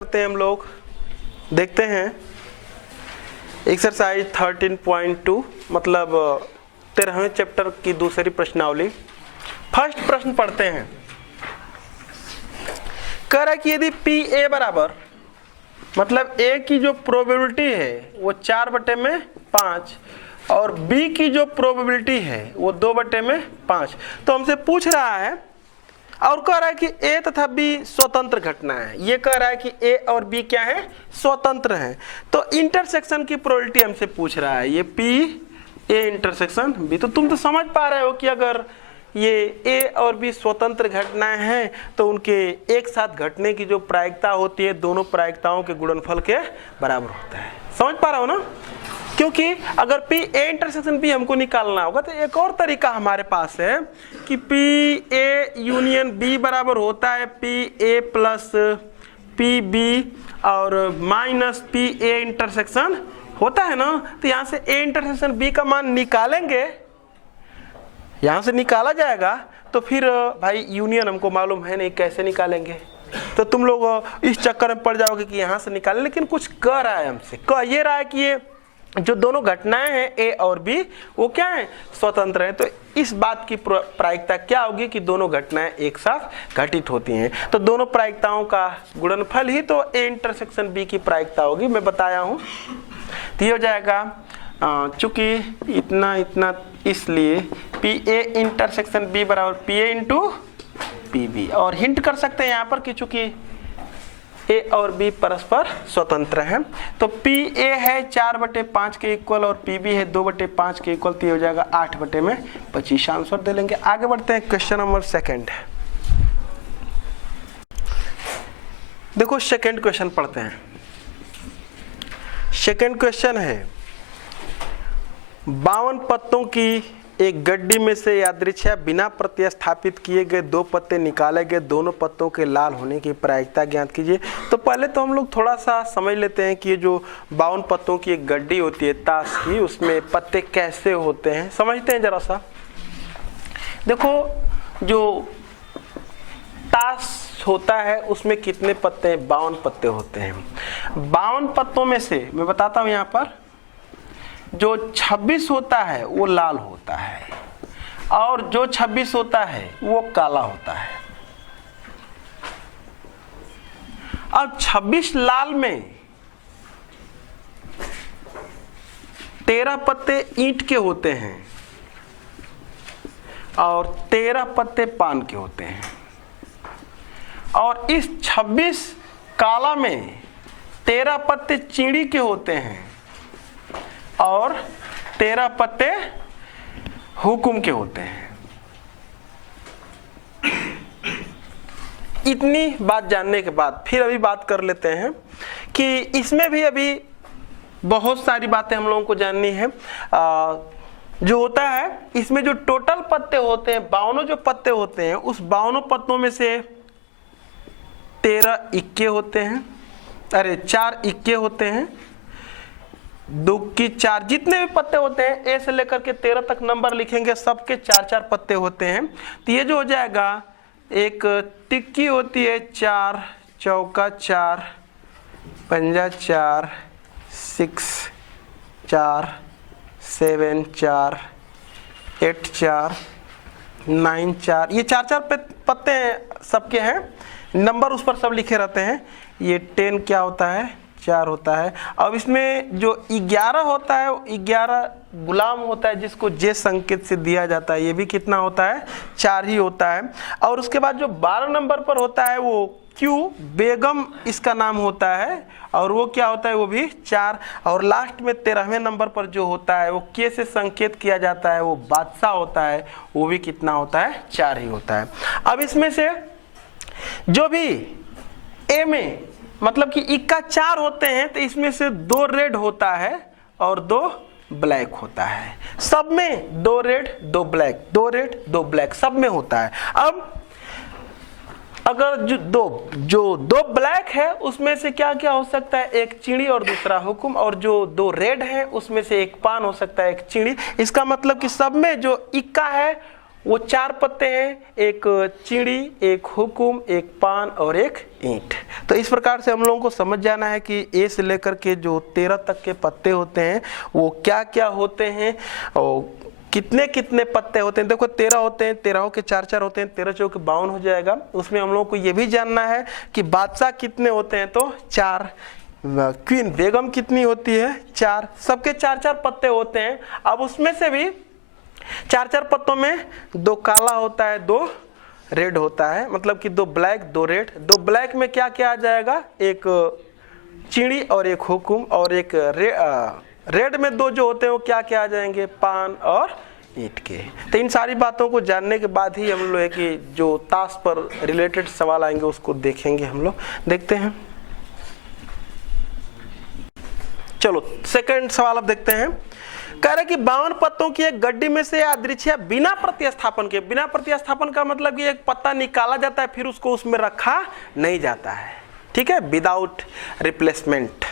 करते हैं हम लोग, देखते हैं एक्सरसाइज 13.2 मतलब 13वें चैप्टर की दूसरी प्रश्नावली। फर्स्ट प्रश्न पढ़ते हैं। कह रहा है कि यदि पी ए बराबर मतलब ए की जो प्रोबेबिलिटी है वो 4/5 और बी की जो प्रोबेबिलिटी है वो 2/5, तो हमसे पूछ रहा है और कह रहा है कि ए तथा बी स्वतंत्र घटना है। ये कह रहा है कि ए और बी क्या है, स्वतंत्र हैं। तो इंटरसेक्शन की प्रोबेबिलिटी हमसे पूछ रहा है, ये पी ए इंटरसेक्शन बी। तो तुम तो समझ पा रहे हो कि अगर ये ए और बी स्वतंत्र घटनाएं हैं तो उनके एक साथ घटने की जो प्रायिकता होती है दोनों प्रायिकताओं के गुणनफल के बराबर होता है। समझ पा रहे हो ना? क्योंकि अगर पी ए इंटरसेक्शन बी हमको निकालना होगा तो एक और तरीका हमारे पास है कि पी ए यूनियन बी बराबर होता है P A plus P B और माइनस पी ए इंटरसेक्शन होता है ना। तो यहाँ से ए इंटरसेक्शन बी का मान निकालेंगे, यहाँ से निकाला जाएगा, तो फिर भाई यूनियन हमको मालूम है नहीं कैसे निकालेंगे, तो तुम लोग इस चक्कर में पड़ जाओगे कि यहाँ से निकालें। लेकिन कुछ कह रहा है हमसे, कह ये रहा है कि ये जो दोनों घटनाएं हैं ए और बी वो क्या है, स्वतंत्र है। तो इस बात की प्रायिकता क्या होगी कि दोनों घटनाएं एक साथ घटित होती हैं। तो दोनों प्रायिकताओं का गुणनफल ही तो ए इंटरसेक्शन बी की प्रायिकता होगी, मैं बताया हूं। तो ये हो जाएगा चूंकि इतना इतना, इसलिए पी ए इंटरसेक्शन बी बराबर P A into P B. और हिंट कर सकते हैं यहाँ पर कि चूंकि ए और बी परस्पर स्वतंत्र हैं तो पी ए है 4/5 के इक्वल और पी बी है 2/5 के इक्वल, तो ये हो जाएगा 8/25। आंसर दे लेंगे। आगे बढ़ते हैं, क्वेश्चन नंबर सेकंड। देखो सेकंड क्वेश्चन पढ़ते हैं। सेकंड क्वेश्चन है 52 पत्तों की एक गड्डी में से यादृच्छा बिना प्रतिस्थापित किए गए 2 पत्ते निकाले गए, दोनों पत्तों के लाल होने की प्रायिकता ज्ञात कीजिए। तो पहले तो हम लोग थोड़ा सा समझ लेते हैं कि ये जो 52 पत्तों की एक गड्डी होती है ताश की, उसमें पत्ते कैसे होते हैं, समझते हैं जरा सा। देखो जो ताश होता है उसमें कितने पत्ते हैं, 52 पत्ते होते हैं। 52 पत्तों में से मैं बताता हूं, यहाँ पर जो 26 होता है वो लाल होता है और जो 26 होता है वो काला होता है। अब 26 लाल में 13 पत्ते ईंट के होते हैं और 13 पत्ते पान के होते हैं। और इस 26 काला में 13 पत्ते चींटी के होते हैं और 13 पत्ते हुकुम के होते हैं। इतनी बात जानने के बाद फिर अभी बात कर लेते हैं कि इसमें भी अभी बहुत सारी बातें हम लोगों को जाननी है। जो होता है इसमें जो टोटल पत्ते होते हैं, 52 जो पत्ते होते हैं, उस 52 पत्तों में से 13 इक्के होते हैं, 4 इक्के होते हैं, 2 की 4, जितने भी पत्ते होते हैं ए से लेकर के 13 तक नंबर लिखेंगे, सबके 4-4 पत्ते होते हैं। तो ये जो हो जाएगा, एक टिक्की होती है 4, चौका 4, पंजा 4, 6 4, 7 4, 8 4, 9 4, ये 4-4 पत्ते सबके हैं, नंबर उस पर सब लिखे रहते हैं। ये 10 क्या होता है, 4 होता है। अब इसमें जो 11 होता है, 11 गुलाम होता है जिसको जे संकेत से दिया जाता है, ये भी कितना होता है, 4 ही होता है। और उसके बाद जो 12 नंबर पर होता है वो क्यू बेगम इसका नाम होता है और वो क्या होता है, वो भी 4। और लास्ट में 13वें नंबर पर जो होता है वो के से संकेत किया जाता है, वो बादशाह होता है, वो भी कितना होता है, 4 ही होता है। अब इसमें से जो भी ए में मतलब कि इक्का 4 होते हैं तो इसमें से 2 रेड होता है और 2 ब्लैक होता है। सब में 2 रेड 2 ब्लैक, 2 रेड 2 ब्लैक सब में होता है। अब अगर जो दो ब्लैक है उसमें से क्या क्या हो सकता है, एक चिड़ी और दूसरा हुकुम, और जो 2 रेड है उसमें से एक पान हो सकता है, एक चिड़ी। इसका मतलब कि सब में जो इक्का है वो 4 पत्ते हैं, एक चिड़ी, एक हुकुम, एक पान और एक ईंट। तो इस प्रकार से हम लोगों को समझ जाना है कि ए से लेकर के जो 13 तक के पत्ते होते हैं वो क्या क्या होते हैं और कितने कितने पत्ते होते हैं। देखो 13 होते हैं, 13 के 4 होते हैं, 13 चौके 52 हो जाएगा। उसमें हम लोगों को ये भी जानना है कि बादशाह कितने होते हैं, तो 4। क्वीन बेगम कितनी होती है, 4। सबके 4 पत्ते होते हैं। अब उसमें से भी 4 पत्तों में 2 काला होता है, 2 रेड होता है, मतलब कि 2 ब्लैक 2 रेड। 2 ब्लैक में क्या क्या आ जाएगा, एक चिड़ी और एक हुकुम, और एक रेड में 2 जो होते हैं वो क्या क्या आ जाएंगे, पान और ईंट के। तो इन सारी बातों को जानने के बाद ही हम लोग कि जो ताश पर रिलेटेड सवाल आएंगे उसको देखेंगे। हम लोग देखते हैं, चलो सेकंड सवाल अब देखते हैं। कह रहे कि 52 पत्तों की एक गड्डी में से यादृच्छिक बिना प्रतिस्थापन के, बिना प्रतिस्थापन का मतलब कि एक पत्ता निकाला जाता है फिर उसको उसमें रखा नहीं जाता है, ठीक है, विदाउट रिप्लेसमेंट।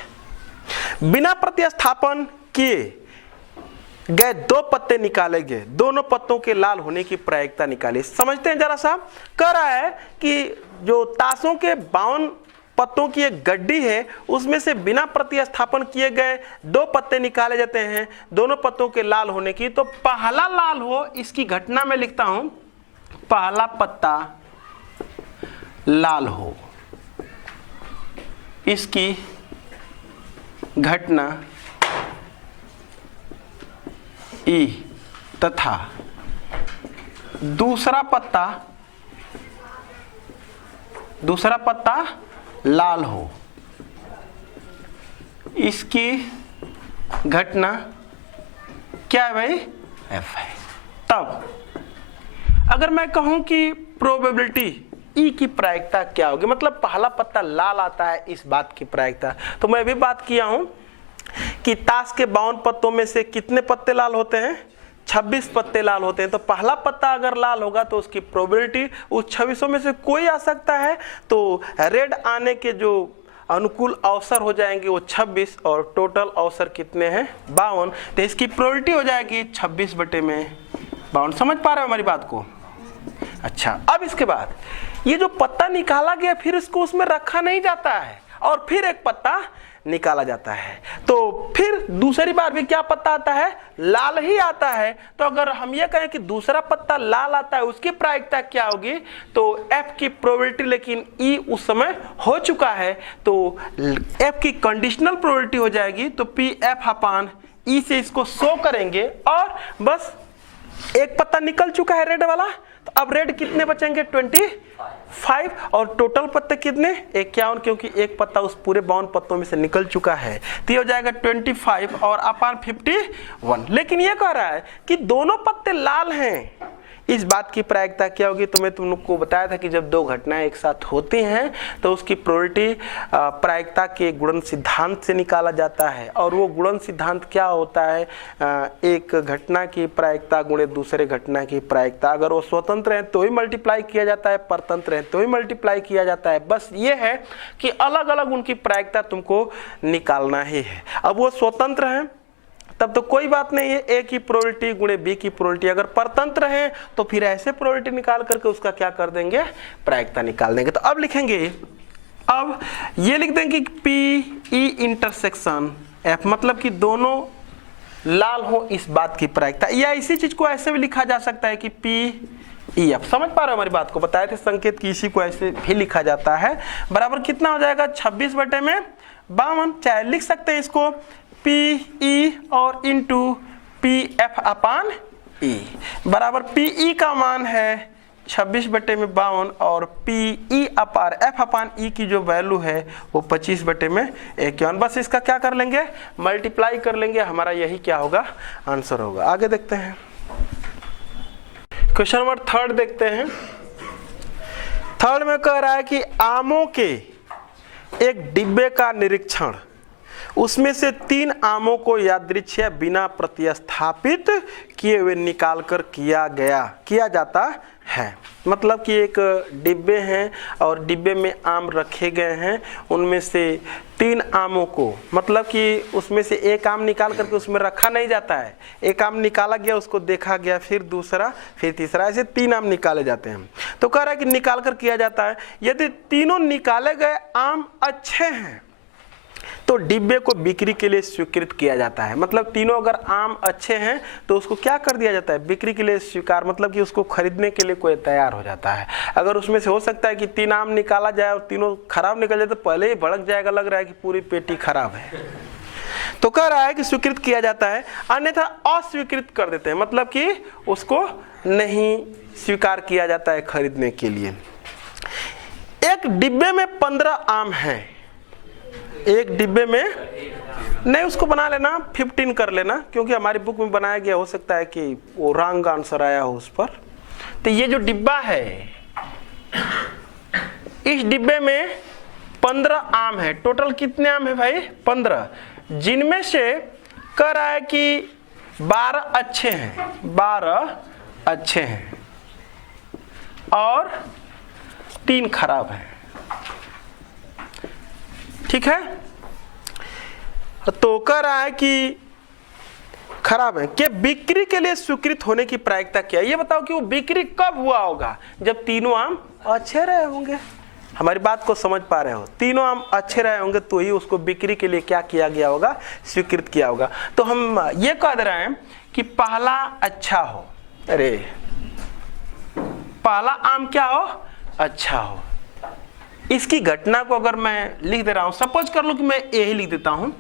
बिना प्रतिस्थापन किए गए 2 पत्ते निकाले गए, दोनों पत्तों के लाल होने की प्रायिकता निकाली। समझते हैं जरा सा। कह रहा है कि जो ताशों के 52 पत्तों की एक गड्डी है उसमें से बिना प्रतिस्थापन किए गए 2 पत्ते निकाले जाते हैं, दोनों पत्तों के लाल होने की। तो पहला लाल हो, इसकी घटना में लिखता हूं, पहला पत्ता लाल हो, इसकी घटना ई, तथा दूसरा पत्ता लाल हो, इसकी घटना क्या है भाई, एफ है। तब अगर मैं कहूं कि प्रोबेबिलिटी ई की प्रायिकता क्या होगी, मतलब पहला पत्ता लाल आता है इस बात की प्रायिकता, तो मैं भी बात किया हूं कि ताश के 52 पत्तों में से कितने पत्ते लाल होते हैं, 26 पत्ते लाल होते हैं। तो पहला पत्ता अगर लाल होगा तो उसकी प्रोबेबिलिटी उस 26 में से कोई आ सकता है, तो रेड आने के जो अनुकूल अवसर हो जाएंगे वो 26 और टोटल अवसर कितने हैं, 52। तो इसकी प्रोबेबिलिटी हो जाएगी 26/52। समझ पा रहे हो हमारी बात को? अच्छा, अब इसके बाद ये जो पत्ता निकाला गया फिर इसको उसमें रखा नहीं जाता है और फिर एक पत्ता निकाला जाता है, तो फिर दूसरी बार भी क्या पत्ता आता है, लाल ही आता है। तो अगर हम ये कहें कि दूसरा पत्ता लाल आता है उसकी प्रायिकता क्या होगी, तो एफ की प्रोबेबिलिटी, लेकिन ई उस समय हो चुका है तो एफ की कंडीशनल प्रोबेबिलिटी हो जाएगी। तो पी एफ अपान ई से इसको शो करेंगे और बस एक पत्ता निकल चुका है रेड वाला, तो अब रेड कितने बचेंगे, 25, और टोटल पत्ते कितने, 51, क्योंकि एक पत्ता उस पूरे 52 पत्तों में से निकल चुका है। तो ये हो जाएगा 25 और अपान 51। लेकिन ये कह रहा है कि दोनों पत्ते लाल हैं, इस बात की प्रायिकता क्या होगी, तो मैं तुम लोग को बताया था कि जब 2 घटनाएं एक साथ होती हैं तो उसकी प्रोबेबिलिटी प्रायिकता के गुणन सिद्धांत से निकाला जाता है। और वो गुणन सिद्धांत क्या होता है, एक घटना की प्रायिकता गुणे दूसरे घटना की प्रायिकता, अगर वो स्वतंत्र है तो ही मल्टीप्लाई किया जाता है, परतंत्र है तो ही मल्टीप्लाई किया जाता है। बस ये है कि अलग अलग उनकी प्रायिकता तुमको निकालना ही है। अब वो स्वतंत्र है तब तो कोई बात नहीं है, ए की प्रोबेबिलिटी गुणे बी की प्रोबेबिलिटी। अगर परतंत्र है तो फिर ऐसे प्रोबेबिलिटी निकाल करके उसका क्या कर देंगे, प्रायिकता निकाल देंगे। तो अब लिखेंगे, अब ये लिख देंगे पी ई इंटरसेक्शन एफ, मतलब कि दोनों लाल हो इस बात की प्रायिकता। या इसी चीज को ऐसे भी लिखा जा सकता है कि पी ई एफ। समझ पा रहे हो हमारी बात को? बताए थे संकेत की इसी को ऐसे भी लिखा जाता है। बराबर कितना हो जाएगा, 26/52। चाहे लिख सकते हैं इसको पी ई और इंटू पी एफ अपान ई, बराबर पी ई का मान है 26/52 और पी ई अपार एफ अपान ई की जो वैल्यू है वो 25/51। बस इसका क्या कर लेंगे, मल्टीप्लाई कर लेंगे, हमारा यही क्या होगा, आंसर होगा। आगे देखते हैं, क्वेश्चन नंबर 3 देखते हैं। 3 में कह रहा है कि आमों के एक डिब्बे का निरीक्षण उसमें से 3 आमों को यादृच्छिक बिना प्रतिस्थापित किए हुए निकाल कर किया जाता है। मतलब कि एक डिब्बे हैं और डिब्बे में आम रखे गए हैं, उनमें से 3 आमों को, मतलब कि उसमें से एक आम निकाल करके उसमें रखा नहीं जाता है। एक आम निकाला गया, उसको देखा गया, फिर दूसरा, फिर तीसरा, ऐसे 3 आम निकाले जाते हैं। तो कह रहा है कि निकाल कर किया जाता है। यदि तीनों निकाले गए आम अच्छे हैं तो डिब्बे को बिक्री के लिए स्वीकृत किया जाता है। मतलब तीनों अगर आम अच्छे हैं तो उसको क्या कर दिया जाता है, बिक्री के लिए स्वीकार, मतलब कि उसको खरीदने के लिए कोई तैयार हो जाता है। अगर उसमें से हो सकता है कि 3 आम निकाला जाए और तीनों खराब निकल जाए तो पहले ही भड़क जाएगा, लग रहा है कि पूरी पेटी खराब है। तो कह रहा है कि स्वीकृत किया जाता है, अन्यथा अस्वीकृत कर देते हैं, मतलब कि उसको नहीं स्वीकार किया जाता है खरीदने के लिए। एक डिब्बे में 15 आम हैं, एक डिब्बे में नहीं, उसको बना लेना 15 कर लेना, क्योंकि हमारी बुक में बनाया गया, हो सकता है कि वो रॉन्ग आंसर आया हो उस पर। तो ये जो डिब्बा है, इस डिब्बे में 15 आम है। टोटल कितने आम है भाई, 15, जिनमें से कह रहा है कि 12 अच्छे हैं, 12 अच्छे हैं और 3 खराब हैं। ठीक है, तो कह रहा है कि खराब है कि बिक्री के लिए स्वीकृत होने की प्रायिकता क्या है। ये बताओ कि वो बिक्री कब हुआ होगा, जब तीनों आम अच्छे रहे होंगे। हमारी बात को समझ पा रहे हो, तीनों आम अच्छे रहे होंगे तो ही उसको बिक्री के लिए क्या किया गया होगा, स्वीकृत किया होगा। तो हम ये कह दे रहे हैं कि पहला अच्छा हो, अरे पहला आम क्या हो, अच्छा हो। इसकी घटना को अगर मैं लिख दे रहा हूं, सपोज कर लो कि मैं ए ही लिख देता हूं,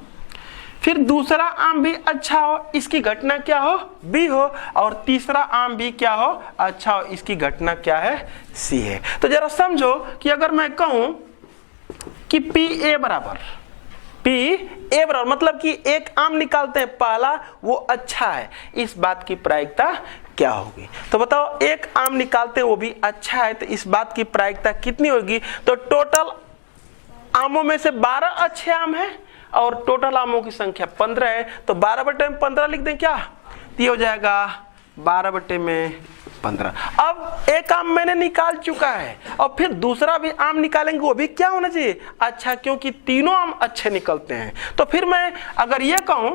फिर दूसरा आम भी अच्छा हो, इसकी घटना क्या हो, बी हो, और तीसरा आम भी क्या हो, अच्छा हो, इसकी घटना क्या है, सी है। तो जरा समझो कि अगर मैं कहूं कि पी ए बराबर मतलब कि एक आम निकालते हैं, पहला वो अच्छा है, इस बात की प्रायिकता क्या होगी। तो बताओ, एक आम निकालते हैं वो भी अच्छा है, तो इस बात की प्रायिकता कितनी होगी। तो टोटल आमों में से 12 अच्छे आम हैं और टोटल आमों की संख्या 15 है, तो 12/15 लिख दें क्या, ये हो जाएगा 12/15। अब एक आम मैंने निकाल चुका है और फिर दूसरा भी आम निकालेंगे, वो भी क्या होना चाहिए, अच्छा, क्योंकि तीनों आम अच्छे निकलते हैं। तो फिर मैं अगर ये कहूं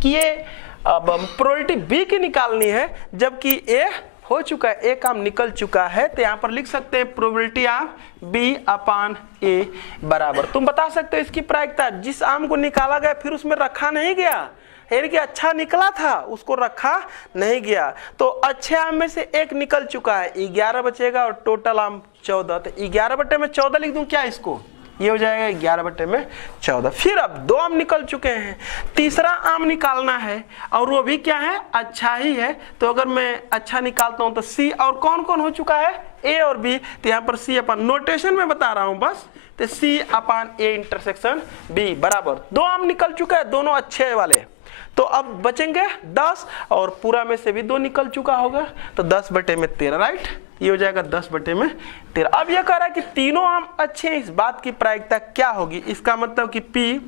कि ये अब प्रोबेबिलिटी बी की निकालनी है, जबकि ए हो चुका है, एक आम निकल चुका है, तो यहां पर लिख सकते हैं प्रोबेबिलिटी ऑफ B/A बराबर, तुम बता सकते हो इसकी प्रायिकता, जिस आम को निकाला गया फिर उसमें रखा नहीं गया, यानी कि अच्छा निकला था उसको रखा नहीं गया, तो अच्छे आम में से एक निकल चुका है, 11 बचेगा और टोटल आम 14, तो 11/14 लिख दूं क्या इसको, ये हो जाएगा 11/14। फिर अब 2 आम निकल चुके हैं, तीसरा आम निकालना है और वो भी क्या है, अच्छा ही है। तो अगर मैं अच्छा निकालता हूं तो सी, और कौन कौन हो चुका है, ए और बी, तो यहाँ पर सी अपन नोटेशन में बता रहा हूं बस, तो C/A इंटरसेक्शन बी बराबर 2 आम निकल चुका है, दोनों अच्छे वाले, तो अब बचेंगे 10 और पूरा में से भी 2 निकल चुका होगा, तो 10/13, राइट, ये हो जाएगा 10/13। अब ये कह रहा है कि तीनों आम अच्छे हैं, इस बात की प्रायिकता क्या होगी, इसका मतलब कि P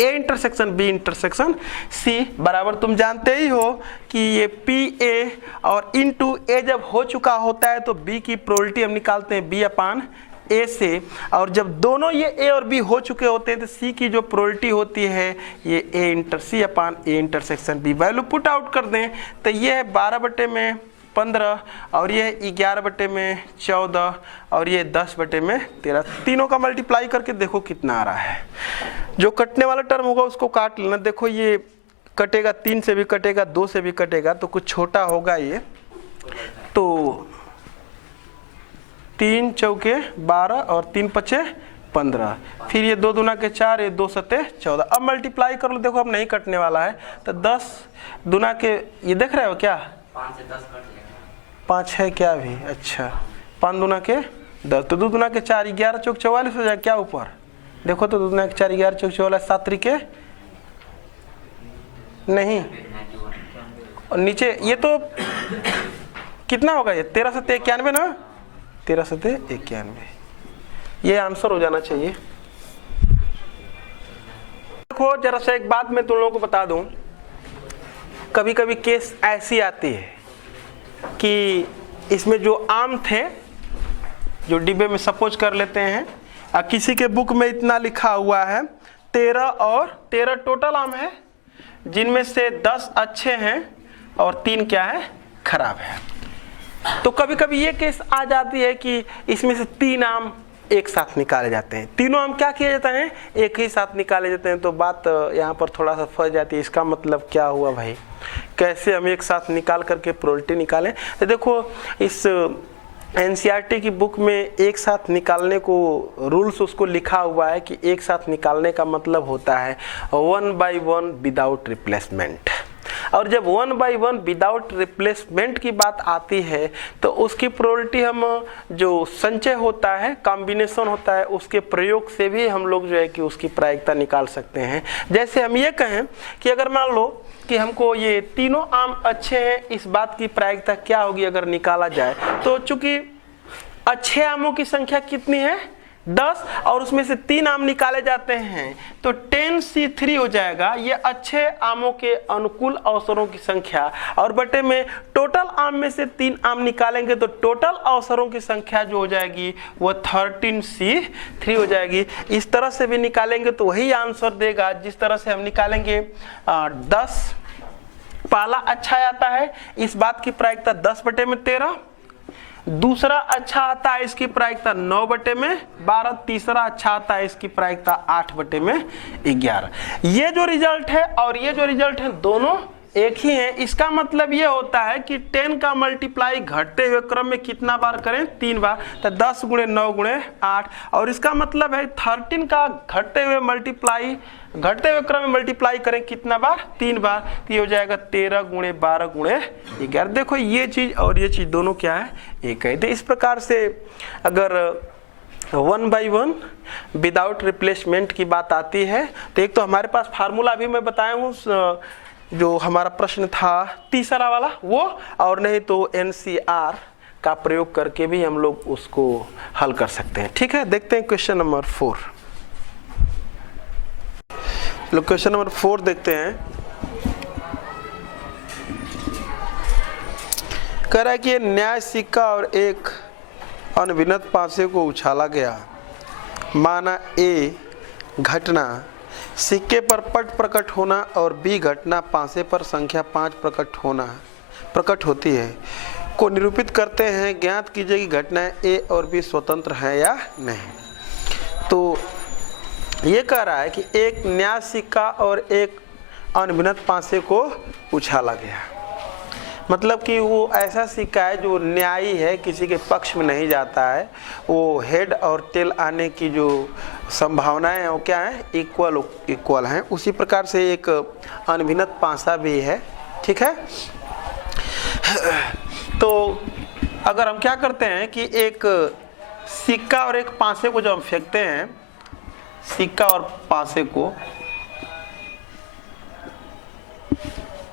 A intersection B intersection C बराबर, तुम जानते ही हो कि ये PA और इंटू A जब हो चुका होता है तो B की प्रोबेबिलिटी हम निकालते हैं B/A से, और जब दोनों ये A और B हो चुके होते हैं तो C की जो प्रोबेबिलिटी होती है ये C/A intersection B, value put out कर दें तो ये है 12/15 और ये 11/14 और ये 10/13, तीनों का मल्टीप्लाई करके देखो कितना आ रहा है। जो कटने वाला टर्म होगा उसको काट लेना, देखो ये कटेगा, 3 से भी कटेगा, 2 से भी कटेगा, तो कुछ छोटा होगा ये, तो 3 चौके 12 और 3 पचे 15, फिर ये 2 दूना के 4, ये 2 सते 14। अब मल्टीप्लाई कर लो, देखो अब नहीं कटने वाला है, तो 10 दूना के, ये देख रहे हो क्या, 5 से 10 कट जाएगा, 5 है क्या भी, अच्छा, 5 दूना के 10, तो 2 दूना के 4, 11 चौक 44 हो जाएगा क्या ऊपर, देखो तो 2 दूना के 4, 11 चौक 44, 7 त्रिके नहीं, और नीचे ये तो कितना होगा, ये 13 सते 91 ना, 13 सते 91, ये आंसर हो जाना चाहिए। देखो जरा सा एक बात मैं तुम लोगों को बता दूं, कभी कभी केस ऐसी आती है कि इसमें जो आम थे जो डिब्बे में सपोज कर लेते हैं, किसी के बुक में इतना लिखा हुआ है 13 और 13 टोटल आम है, जिनमें से 10 अच्छे हैं और 3 क्या है, खराब है। तो कभी कभी ये केस आ जाती है कि इसमें से 3 आम एक साथ निकाले जाते हैं, तीनों आम क्या किया जाता है, एक ही साथ निकाले जाते हैं। तो बात यहाँ पर थोड़ा सा फंस जाती है, इसका मतलब क्या हुआ भाई, कैसे हम एक साथ निकाल करके प्रोबेबिलिटी निकालें। तो देखो इस एनसीईआरटी की बुक में एक साथ निकालने को रूल्स उसको लिखा हुआ है कि एक साथ निकालने का मतलब होता है 1 by 1 विदाउट रिप्लेसमेंट। और जब 1 by 1 विदाउट रिप्लेसमेंट की बात आती है तो उसकी प्रोबेबिलिटी हम जो संचय होता है, कॉम्बिनेशन होता है, उसके प्रयोग से भी हम लोग जो है कि उसकी प्रायिकता निकाल सकते हैं। जैसे हम ये कहें कि अगर मान लो कि हमको ये तीनों आम अच्छे हैं, इस बात की प्रायिकता क्या होगी अगर निकाला जाए, तो चूंकि अच्छे आमों की संख्या कितनी है 10 और उसमें से 3 आम निकाले जाते हैं तो 10C3 हो जाएगा, ये अच्छे आमों के अनुकूल अवसरों की संख्या, और बटे में टोटल आम में से 3 आम निकालेंगे तो टोटल अवसरों की संख्या जो हो जाएगी वो 13C3 हो जाएगी। इस तरह से भी निकालेंगे तो वही आंसर देगा जिस तरह से हम निकालेंगे 10 पहला अच्छा आता है, इस बात की प्रायिकता 10/13, दूसरा अच्छा आता है इसकी प्रायिकता 9/12, तीसरा अच्छा आता है इसकी प्रायिकता 8/11। ये जो रिजल्ट है और ये जो रिजल्ट है दोनों एक ही है। इसका मतलब ये होता है कि 10 का मल्टीप्लाई घटते हुए क्रम में कितना बार करें, 3 बार, तो 10 × 9 × 8, और इसका मतलब है 13 का घटते हुए क्रम में मल्टीप्लाई करें कितना बार, 3 बार, तो ये हो जाएगा 13 × 12 × 11। देखो ये चीज और ये चीज दोनों क्या है, एक है। तो इस प्रकार से अगर 1 by 1 विदाउट रिप्लेसमेंट की बात आती है तो एक तो हमारे पास फार्मूला भी मैं बताया हूँ, जो हमारा प्रश्न था तीसरा वाला वो, और नहीं तो एनसीआर का प्रयोग करके भी हम लोग उसको हल कर सकते हैं। ठीक है, देखते हैं क्वेश्चन नंबर 4। लोग क्वेश्चन नंबर 4 देखते हैं। कह रहा है कि न्याय सिक्का और एक अनभिन्नत पासे को उछाला गया, माना ए घटना सिक्के पर पट प्रकट होना और बी घटना पासे पर संख्या 5 प्रकट होती है को निरूपित करते हैं। ज्ञात कीजिए कि घटनाएं ए और बी स्वतंत्र हैं या नहीं। तो ये कह रहा है कि एक न्याय सिक्का और एक अनभिन्नत पासे को उछाला गया, मतलब कि वो ऐसा सिक्का है जो न्यायी है, किसी के पक्ष में नहीं जाता है, वो हेड और टेल आने की जो संभावनाएं हैं वो क्या है, इक्वल हैं। उसी प्रकार से एक अनभिन्नत पासा भी है। ठीक है, तो अगर हम क्या करते हैं कि एक सिक्का और एक पासे को जब हम फेंकते हैं, सिक्का और पासे को,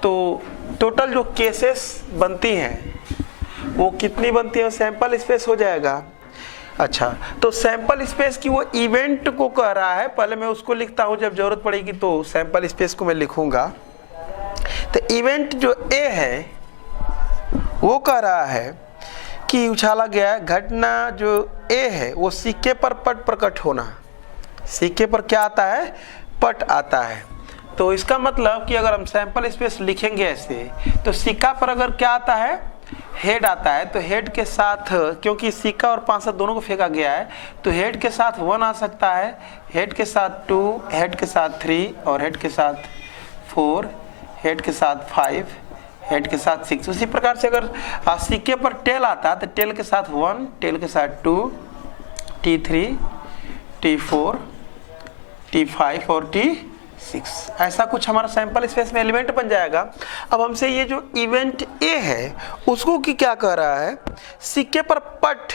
तो टोटल जो केसेस बनती हैं वो कितनी बनती है, सैंपल स्पेस हो जाएगा। अच्छा, तो सैंपल स्पेस की वो इवेंट को कह रहा है, पहले मैं उसको लिखता हूं, जब जरूरत पड़ेगी तो सैंपल स्पेस को मैं लिखूंगा। तो इवेंट जो ए है वो कह रहा है कि उछाला गया है, घटना जो ए है वो सिक्के पर पट प्रकट होना, सिक्के पर क्या आता है, पट आता है। तो इसका मतलब कि अगर हम सैंपल स्पेस लिखेंगे ऐसे, तो सिक्का पर अगर क्या आता है, हेड आता है, तो हेड के साथ, क्योंकि सिक्का और पासा दोनों को फेंका गया है, तो हेड के साथ 1 आ सकता है, हेड के साथ 2, हेड के साथ 3 और हेड के साथ 4, हेड के साथ 5, हेड के साथ 6। उसी प्रकार से अगर सिक्के पर टेल आता है तो टेल के साथ 1, टेल के साथ 2, T3, T4, T5 और T6, ऐसा कुछ हमारा सैंपल स्पेस में एलिमेंट बन जाएगा। अब हमसे ये जो इवेंट ए है उसको कि क्या कह रहा है, सिक्के पर पट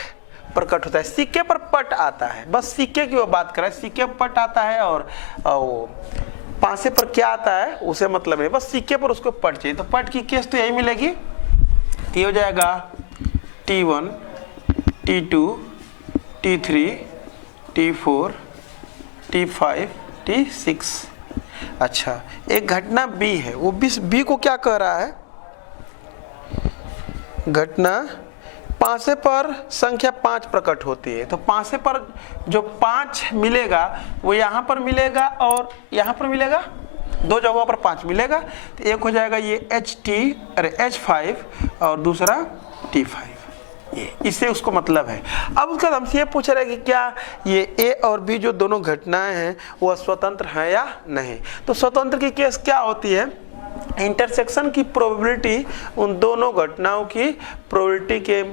प्रकट होता है, सिक्के पर पट आता है, बस सिक्के की वो बात कर रहा है, सिक्के पर पट आता है और वो पासे पर क्या आता है उसे मतलब है, बस सिक्के पर उसको पट चाहिए। तो पट की केस तो यही मिलेगी, ये हो जाएगा T1, T2, T3, T4, T5, T6। अच्छा, एक घटना बी है, वो बी को क्या कह रहा है, घटना पांसे पर संख्या 5 प्रकट होती है। तो पांसे पर जो 5 मिलेगा वो यहाँ पर मिलेगा और यहाँ पर मिलेगा, दो जगहों पर 5 मिलेगा। तो एक हो जाएगा ये H5 और दूसरा T5, ये इससे उसको मतलब है। अब उसका हमसे ये पूछ रहा है कि क्या ये A और B जो दोनों घटनाएं हैं वो स्वतंत्र हैं या नहीं। तो स्वतंत्र की केस क्या होती है, इंटरसेक्शन की प्रोबेबिलिटी उन दोनों घटनाओं की प्रोबेबिलिटी के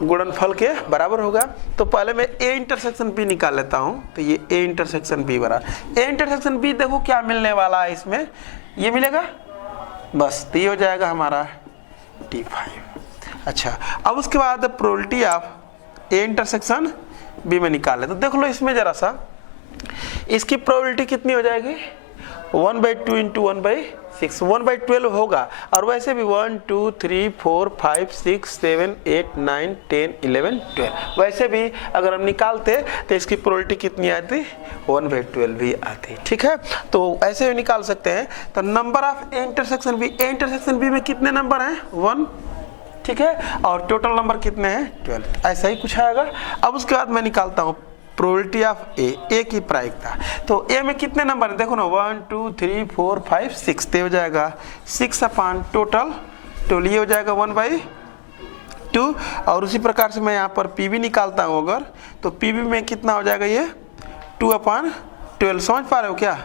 गुणनफल के बराबर होगा। तो पहले मैं A इंटरसेक्शन B निकाल लेता हूँ। तो ये A इंटरसेक्शन B बराबर A इंटरसेक्शन B, देखो क्या मिलने वाला है इसमें, ये मिलेगा बस, तो ये हो जाएगा हमारा T5। अच्छा, अब उसके बाद probability of A intersection B में निकाल ले। तो देख लो इसमें जरा सा, इसकी प्रोबेबिलिटी कितनी हो जाएगी, 1/2 इंटू 1/6, 1/12 होगा। और वैसे भी 1 2 3 4 5 6 7 8 9 10 11 12, वैसे भी अगर हम निकालते तो इसकी प्रोबेबिलिटी कितनी आती, 1/12 भी आती। ठीक है, तो ऐसे भी निकाल सकते हैं। तो number of A intersection B में कितने नंबर हैं, 1, ठीक है, और टोटल नंबर कितने हैं, 12, ऐसा ही कुछ आएगा। अब उसके बाद मैं निकालता हूँ प्रोबेबिलिटी ऑफ ए की प्रायिकता। तो ए में कितने नंबर हैं, देखो ना, 1 2 3 4 5 6, तो हो जाएगा 6 अपॉन टोटल, तो ये हो जाएगा 1/2। और उसी प्रकार से मैं यहाँ पर पी भी निकालता हूँ अगर, तो पी भी में कितना हो जाएगा, ये 2/12। समझ पा रहे हो क्या,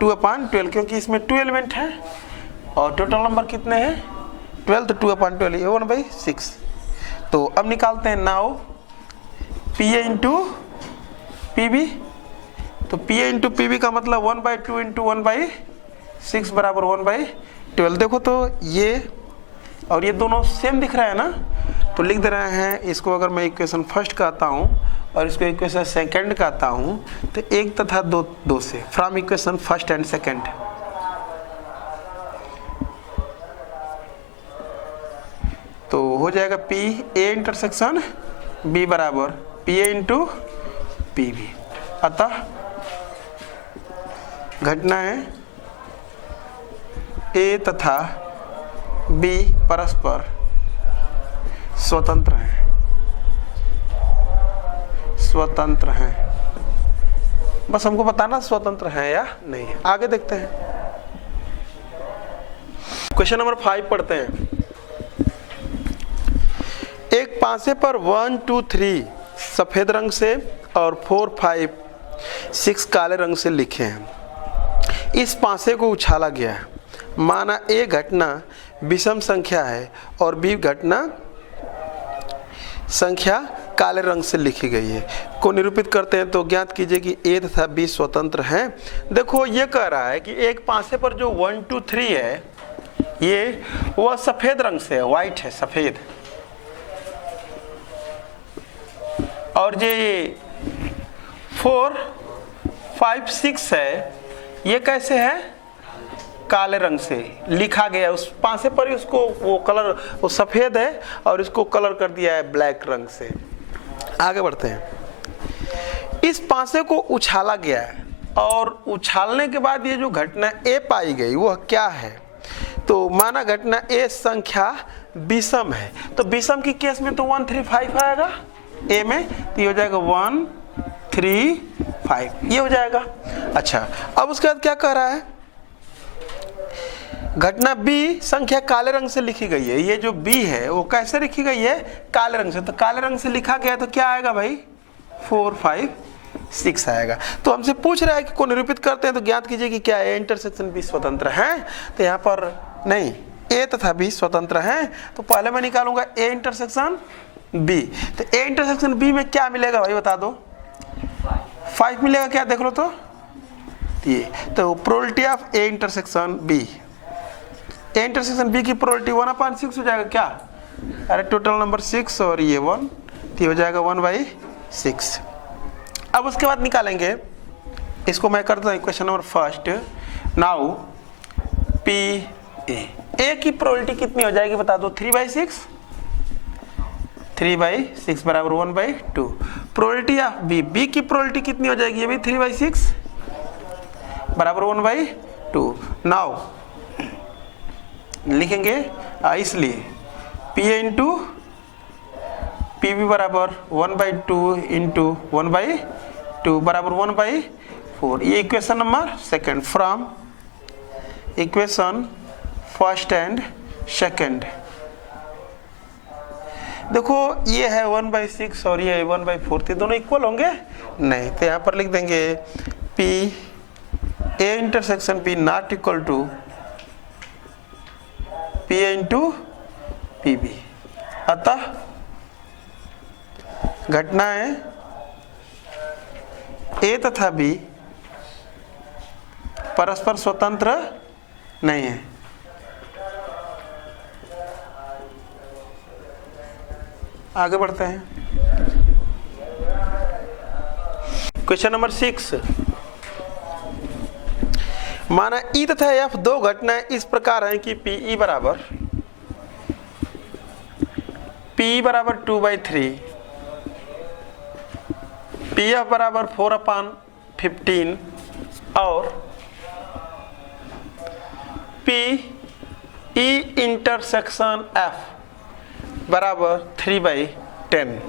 2/12, क्योंकि इसमें 2 एलिमेंट है और टोटल नंबर कितने हैं, 12, तो 2/12 ये 1/6। तो अब निकालते हैं नाउ PA इंटू PB। तो PA इंटू PB का मतलब 1/2 इंटू 1/6 बराबर 1/12। देखो तो ये और ये दोनों सेम दिख रहा है ना, तो लिख दे रहे हैं इसको। अगर मैं इक्वेशन फर्स्ट कहता हूँ और इसको इक्वेशन सेकंड कहता हूँ, तो 1 तथा 2 से, from equation first and second. तो हो जाएगा A इंटरसेक्शन B बराबर PA इंटू PB। अतः घटनाएं A तथा B परस्पर स्वतंत्र हैं। बस हमको बताना स्वतंत्र हैं या नहीं है। आगे देखते हैं, क्वेश्चन नंबर 5 पढ़ते हैं। एक पांसे पर 1 2 3 सफेद रंग से और 4 5 6 काले रंग से लिखे हैं। इस पांसे को उछाला गया है। माना A घटना विषम संख्या है और B घटना संख्या काले रंग से लिखी गई है को निरूपित करते हैं। तो ज्ञात कीजिए कि A तथा B स्वतंत्र हैं। देखो ये कह रहा है कि एक पांसे पर जो 1 2 3 है, ये वह सफेद रंग से है, व्हाइट है, सफेद। और ये 4 5 6 है, ये कैसे है, काले रंग से लिखा गया। उस पांसे पर ही उसको वो कलर, वो सफेद है और इसको कलर कर दिया है ब्लैक रंग से। आगे बढ़ते हैं। इस पांसे को उछाला गया है और उछालने के बाद ये जो घटना A पाई गई वह क्या है। तो माना घटना A संख्या विषम है, तो विषम की केस में तो 1 3 5 आएगा A में, तो ये हो जाएगा 1 3 5, ये हो जाएगा। अच्छा, अब उसके बाद क्या कह रहा है, घटना B संख्या काले रंग से लिखी गई है। ये जो B है वो कैसे लिखी गई है, काले रंग से। तो काले रंग से लिखा गया तो क्या आएगा भाई, 4 5 6 आएगा। तो हमसे पूछ रहा है कि को निरूपित करते हैं, तो ज्ञात कीजिए कि क्या A इंटरसेक्शन B स्वतंत्र है। तो यहाँ पर नहीं, A तथा B स्वतंत्र हैं। तो पहले मैं निकालूंगा A इंटरसेक्शन B। तो A इंटरसेक्शन B में क्या मिलेगा भाई, बता दो, 5 मिलेगा क्या, देख लो तो ये। तो probability of A intersection B, A intersection B की प्रोबेबिलिटी 1/6 हो जाएगा क्या, अरे टोटल नंबर 6 और ये 1, तो हो जाएगा 1/6। अब उसके बाद निकालेंगे, इसको मैं करता हूँ question number first. Now A की प्रोबेबिलिटी कितनी हो जाएगी बता दो, 3/6, 3/6 बराबर 1/2। प्रोबेबिलिटी ऑफ B की प्रोबेबिलिटी कितनी हो जाएगी, ये भी 3/6, बराबर 1/2। नाउ लिखेंगे इसलिए P A into P B बराबर 1/2 इंटू 1/2 बराबर 1/4। ये equation number second from equation first and second. देखो ये है 1/6 और ये 1/4, तो दोनों इक्वल होंगे नहीं, तो यहाँ पर लिख देंगे P A intersection P not equal to P A into P B. अतः घटनाएं ए तथा बी परस्पर स्वतंत्र नहीं है। आगे बढ़ते हैं। क्वेश्चन नंबर 6, माना ई तथा एफ दो घटनाएं इस प्रकार हैं कि पीई बराबर 2/3, पी एफ बराबर 4/15 और पी ई इंटरसेक्शन एफ बराबर 3/10।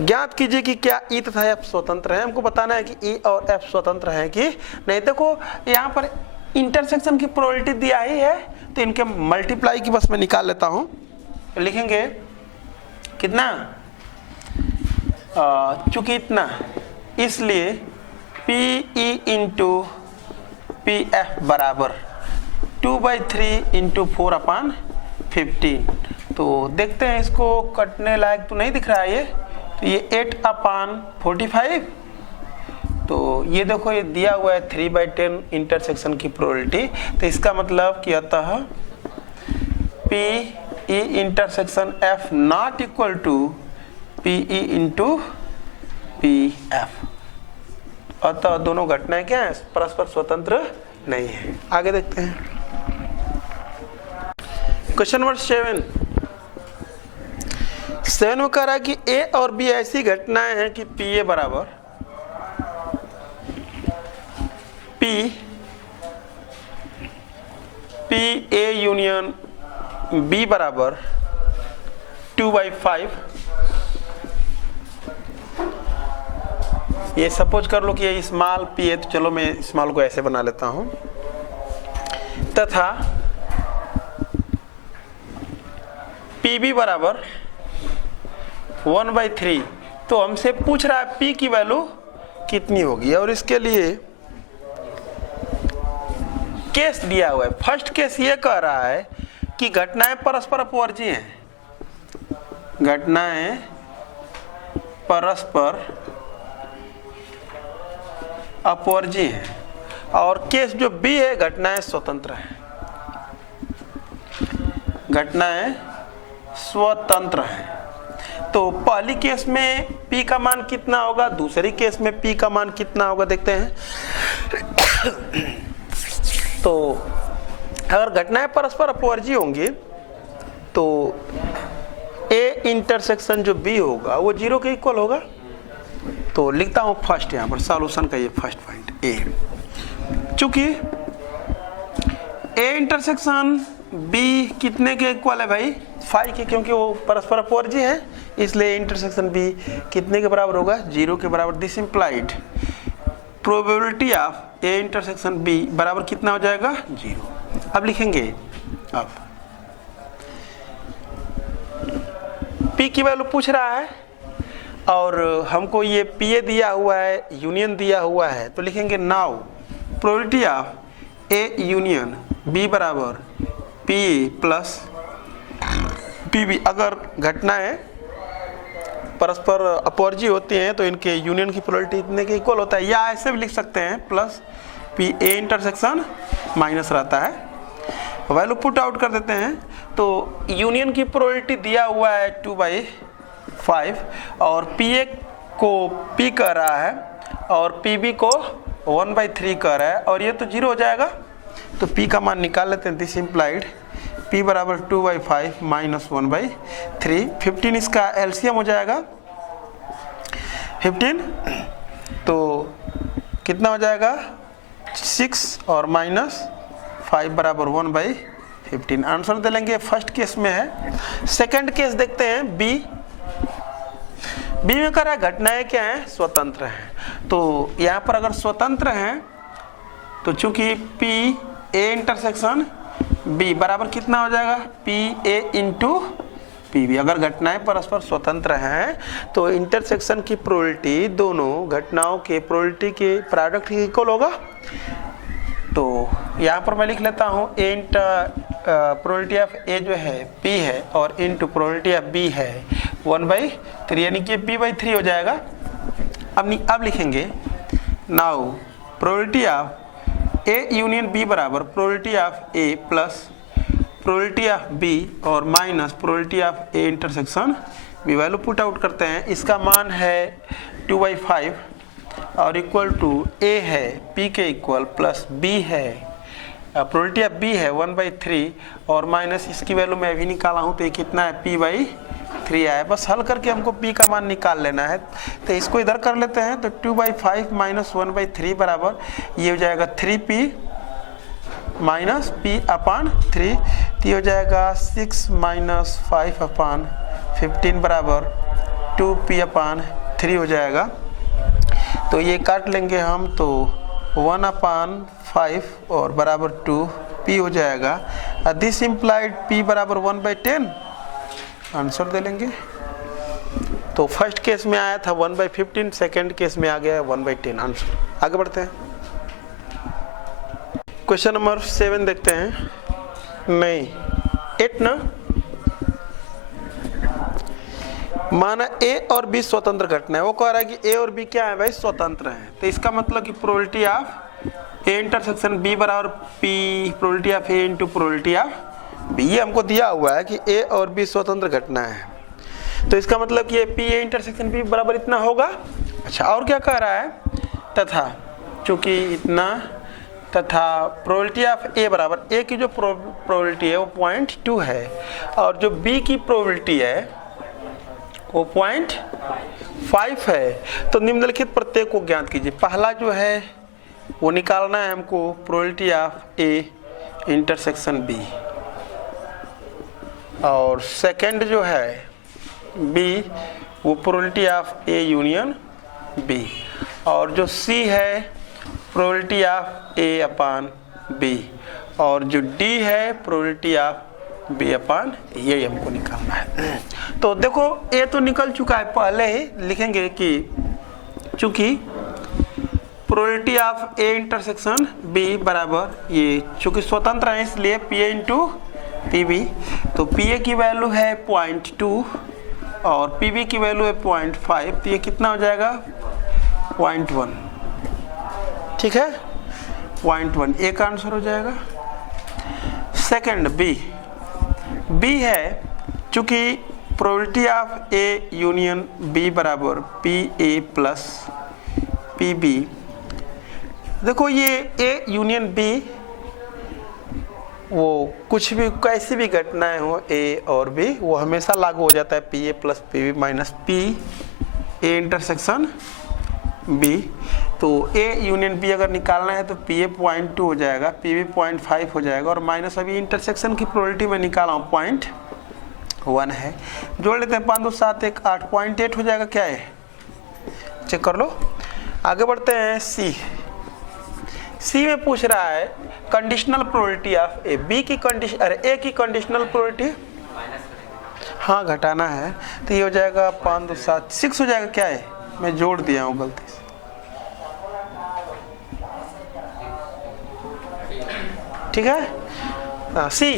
ज्ञात कीजिए कि क्या ई तथा एफ स्वतंत्र है। हमको बताना है कि ई और एफ स्वतंत्र है कि नहीं। देखो यहाँ पर इंटरसेक्शन की प्रोबेबिलिटी दिया ही है, तो इनके मल्टीप्लाई की बस मैं निकाल लेता हूँ। लिखेंगे कितना, चूंकि इतना, इसलिए P E into P F बराबर 2/3 इंटू 4/15। तो देखते हैं, इसको कटने लायक तो नहीं दिख रहा है ये, तो ये 8/45। तो ये देखो ये दिया हुआ है 3/10 इंटरसेक्शन की प्रोबेबिलिटी, तो इसका मतलब कि अतः P E intersection F not equal to P E into P F. अतः दोनों घटनाएं क्या है, परस्पर स्वतंत्र नहीं है। आगे देखते हैं क्वेश्चन नंबर 7 में कह रहा है कि ए और बी ऐसी घटनाएं हैं कि पी ए बराबर पी ए यूनियन बी बराबर 2/5। ये सपोज कर लो कि ये स्मॉल पी है, तो चलो मैं स्मॉल को ऐसे बना लेता हूं, तथा पी बी बराबर 1/3। तो हमसे पूछ रहा है पी की वैल्यू कितनी होगी, और इसके लिए केस दिया हुआ है। फर्स्ट केस ये कह रहा है कि घटनाएं परस्पर अपवर्जी हैं, घटनाएं परस्पर अपवर्जी हैं, और केस जो बी है घटनाएं स्वतंत्र हैं, घटनाएं स्वतंत्र हैं। तो पहली केस में P का मान कितना होगा, दूसरी केस में P का मान कितना होगा, देखते हैं। तो अगर घटनाएं परस्पर अपवर्जी होंगी तो A इंटरसेक्शन जो B होगा वो 0 के इक्वल होगा। तो लिखता हूं फर्स्ट, यहां पर सॉल्यूशन का ये फर्स्ट पॉइंट A, चूंकि A इंटरसेक्शन B कितने के इक्वल है भाई, 5 के, क्योंकि वो परस्पर अपवर्जी है, इसलिए इंटरसेक्शन B कितने के बराबर होगा, 0 के बराबर। This implied probability of A intersection B बराबर कितना हो जाएगा, 0। अब लिखेंगे, अब P की वैल्यू पूछ रहा है और हमको ये PA दिया हुआ है, यूनियन दिया हुआ है, तो लिखेंगे now probability of A union B बराबर PA प्लस PB। अगर घटनाएं परस्पर अपवर्जी होती हैं तो इनके यूनियन की प्रोबेबिलिटी इतने के इक्वल होता है, या ऐसे भी लिख सकते हैं प्लस PA इंटरसेक्शन माइनस रहता है। वैल्यू पुट आउट कर देते हैं, तो यूनियन की प्रोबेबिलिटी दिया हुआ है 2/5 और PA को P कह रहा है और PB को 1/3 कह रहा है, और ये तो 0 हो जाएगा। तो P का मान निकाल लेते हैं। दिस इंप्लाइड P बराबर 2/5 माइनस 1/3। 15 इसका एलसीएम हो जाएगा 15, तो कितना हो जाएगा 6 और -5 बराबर 1/15। आंसर दे लेंगे, फर्स्ट केस में है। सेकंड केस देखते हैं, बी में कह रहा है घटनाएं क्या हैं, स्वतंत्र हैं। तो यहाँ पर अगर स्वतंत्र हैं तो चूंकि पी ए इंटरसेक्शन बी बराबर कितना हो जाएगा, P A into P B. अगर घटनाएं परस्पर स्वतंत्र हैं तो इंटरसेक्शन की प्रोबेबिलिटी दोनों घटनाओं के प्रोबेबिलिटी के प्रोडक्ट के इक्वल होगा। तो यहाँ पर मैं लिख लेता हूँ ए प्रोबेबिलिटी ऑफ ए जो है पी है और इंटू प्रोबेबिलिटी ऑफ बी है 1/3, यानी कि p/3 हो जाएगा। अब लिखेंगे now probability of A union B बराबर probability of A plus probability of B और minus probability of A intersection B. Value put out करते हैं, इसका मान है 2/5 और इक्वल टू ए है पी के इक्वल प्लस बी है प्रोबेबिलिटी ऑफ बी है 1/3 और माइनस इसकी वैल्यू मैं अभी निकाला हूँ तो ये कितना है, p/3 आया। बस हल करके हमको p का मान निकाल लेना है, तो इसको इधर कर लेते हैं। तो 2/5 माइनस 1/3 बराबर ये हो जाएगा 3p माइनस p/3, तो ये हो जाएगा 6 माइनस 5/15 बराबर 2p/3 हो जाएगा। तो ये काट लेंगे हम, तो 1/5 और बराबर 2p हो जाएगा। दिस इम्प्लाइड p बराबर 1/10, आंसर दे लेंगे। तो फर्स्ट केस में आया था 1/15, सेकंड केस में आ गया है 1/10 आंसर। आगे बढ़ते हैं, क्वेश्चन नंबर 7 देखते हैं। नहीं 8 ना, माना ए और बी स्वतंत्र घटना है। वो कह रहा है कि ए और बी क्या है भाई, स्वतंत्र हैं। तो इसका मतलब कि probability of A intersection B बराबर P probability of A into probability of B. ये हमको दिया हुआ है कि ए और बी स्वतंत्र घटना है, तो इसका मतलब कि पी ए इंटरसेक्शन बी बराबर इतना होगा। अच्छा, और क्या कह रहा है, तथा चूंकि इतना तथा प्रोबेबिलिटी ऑफ ए बराबर ए की जो प्रोबेबिलिटी है वो 0.2 है और जो बी की प्रोबेबिलिटी है वो 0.5 है। तो निम्नलिखित प्रत्येक को ज्ञात कीजिए। पहला जो है वो निकालना है हमको probability of A intersection B, और सेकंड जो है बी वो probability of A union B, और जो सी है probability of A upon B, और जो डी है प्रोबेबिलिटी ऑफ बी अपान, ये हमको निकालना है। तो देखो ए तो निकल चुका है, पहले ही लिखेंगे कि चूंकि probability of A intersection B बराबर ये चूंकि स्वतंत्र है इसलिए P A into P B. तो पी ए की वैल्यू है 0.2 और पी बी की वैल्यू है 0.5, तो ये कितना हो जाएगा 0.1। ठीक है, 0.1 ए का आंसर हो जाएगा। सेकंड बी है चूंकि probability of A union B बराबर P A plus P B. देखो ये ए यूनियन बी, वो कुछ भी कैसी भी घटनाएं हो ए और बी वो हमेशा लागू हो जाता है P A plus P B minus P A intersection B. तो ए यूनियन बी अगर निकालना है तो पी ए 0.2 हो जाएगा, पी बी 0.5 हो जाएगा, और माइनस अभी इंटरसेक्शन की प्रोबेबिलिटी में निकाला हूँ 0.1 है। जोड़ लेते हैं 5 2 7 1 8, 0.8 हो जाएगा। क्या है, चेक कर लो। आगे बढ़ते हैं, सी में पूछ रहा है conditional probability of A B की कंडीशन, अरे ए की कंडीशनल प्रोबेबिलिटी, हाँ घटाना है, तो ये हो जाएगा 5 2 7 6 हो जाएगा। क्या है, मैं जोड़ दिया हूँ गलती से। ठीक है, सी